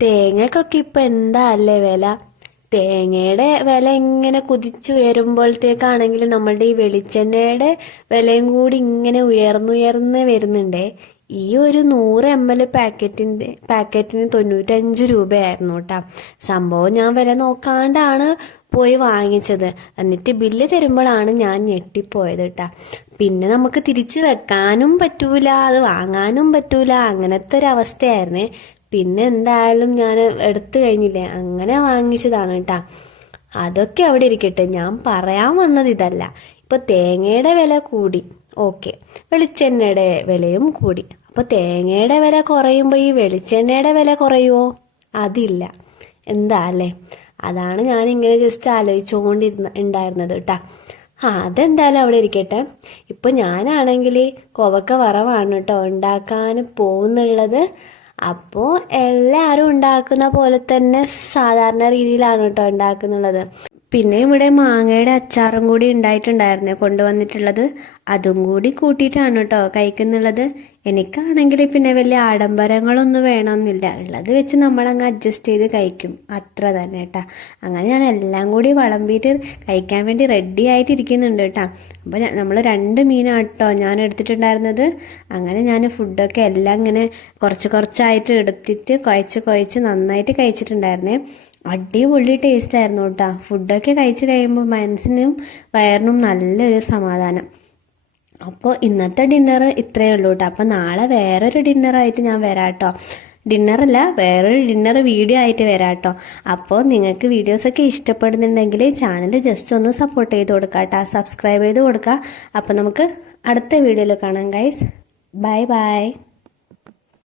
തേങ്ങക്കൊക്കെ ഇപ്പൊ എന്താ അല്ലേ വില. തേങ്ങയുടെ വില ഇങ്ങനെ കുതിച്ചുയരുമ്പോഴത്തേക്കാണെങ്കിൽ നമ്മളുടെ ഈ വെളിച്ചെണ്ണയുടെ വിലയും കൂടി ഇങ്ങനെ ഉയർന്നുയർന്ന് വരുന്നുണ്ടേ. ഈ ഒരു 100 ml പാക്കറ്റിന് 95 രൂപയായിരുന്നു കേട്ടാ. സംഭവം ഞാൻ വില നോക്കാണ്ടാണ് പോയി വാങ്ങിച്ചത്. എന്നിട്ട് ബില്ല് തരുമ്പോഴാണ് ഞാൻ ഞെട്ടിപ്പോയത് കേട്ടാ. പിന്നെ നമുക്ക് തിരിച്ചു വെക്കാനും പറ്റൂല, അത് വാങ്ങാനും പറ്റൂല, അങ്ങനത്തെ ഒരു അവസ്ഥയായിരുന്നേ. പിന്നെ എന്തായാലും ഞാൻ എടുത്തു കഴിഞ്ഞില്ലേ, അങ്ങനെ വാങ്ങിച്ചതാണ് കേട്ടാ. അതൊക്കെ അവിടെ ഇരിക്കട്ടെ, ഞാൻ പറയാൻ വന്നത് ഇതല്ല. ഇപ്പൊ തേങ്ങയുടെ വില കൂടി, ഓക്കെ, വെളിച്ചെണ്ണയുടെ വിലയും കൂടി. അപ്പൊ തേങ്ങയുടെ വില കുറയുമ്പോൾ ഈ വെളിച്ചെണ്ണയുടെ വില കുറയുമോ? അതില്ല. എന്താ അല്ലേ? അതാണ് ഞാൻ ഇങ്ങനെ ജസ്റ്റ് ഉണ്ടായിരുന്നത് കേട്ടാ. അതെന്തായാലും അവിടെ ഇരിക്കട്ടെ. ഇപ്പൊ ഞാനാണെങ്കിൽ കോവക്ക വറവാണ് കേട്ടോ ഉണ്ടാക്കാൻ പോകുന്നുള്ളത്. അപ്പോൾ എല്ലാവരും ഉണ്ടാക്കുന്ന പോലെ തന്നെ സാധാരണ രീതിയിലാണ് കേട്ടോ ഉണ്ടാക്കുന്നുള്ളത്. പിന്നെ ഇവിടെ മാങ്ങയുടെ അച്ചാറും കൂടി ഉണ്ടായിട്ടുണ്ടായിരുന്നേ കൊണ്ടുവന്നിട്ടുള്ളത്. അതും കൂടി കൂട്ടിയിട്ടാണ് കേട്ടോ കഴിക്കുന്നുള്ളത്. എനിക്കാണെങ്കിൽ പിന്നെ വലിയ ആഡംബരങ്ങളൊന്നും വേണമെന്നില്ല, ഉള്ളത് വെച്ച് നമ്മളങ്ങ് അഡ്ജസ്റ്റ് ചെയ്ത് കഴിക്കും, അത്ര തന്നെ കേട്ടാ. അങ്ങനെ ഞാൻ എല്ലാം കൂടി വിളമ്പിയിട്ട് കഴിക്കാൻ വേണ്ടി റെഡി ആയിട്ടിരിക്കുന്നുണ്ട് കേട്ടാ. അപ്പോൾ നമ്മൾ 2 മീനാണ് കേട്ടോ ഞാൻ എടുത്തിട്ടുണ്ടായിരുന്നത്. അങ്ങനെ ഞാൻ ഫുഡൊക്കെ എല്ലാം ഇങ്ങനെ കുറച്ച് കുറച്ചായിട്ട് എടുത്തിട്ട് കുഴച്ച് നന്നായിട്ട് കഴിച്ചിട്ടുണ്ടായിരുന്നേ. അടിപൊളി ടേസ്റ്റ് ആയിരുന്നു കേട്ടോ. ഫുഡൊക്കെ കഴിച്ച് കഴിയുമ്പോൾ മനസ്സിനും വയറിനും നല്ലൊരു സമാധാനം. അപ്പോൾ ഇന്നത്തെ ഡിന്നർ ഇത്രയേ ഉള്ളൂ കേട്ടോ. അപ്പോൾ നാളെ വേറൊരു ഡിന്നറായിട്ട് ഞാൻ വരാം കേട്ടോ. ഡിന്നറല്ല, വേറൊരു ഡിന്നർ വീഡിയോ ആയിട്ട് വരാം കേട്ടോ. അപ്പോൾ നിങ്ങൾക്ക് വീഡിയോസൊക്കെ ഇഷ്ടപ്പെടുന്നുണ്ടെങ്കിൽ ചാനൽ ജസ്റ്റ് ഒന്ന് സപ്പോർട്ട് ചെയ്ത് കൊടുക്കുക കേട്ടോ, സബ്സ്ക്രൈബ് ചെയ്ത് കൊടുക്കുക. അപ്പോൾ നമുക്ക് അടുത്ത വീഡിയോയിൽ കാണാം ഗൈസ്. Bye bye.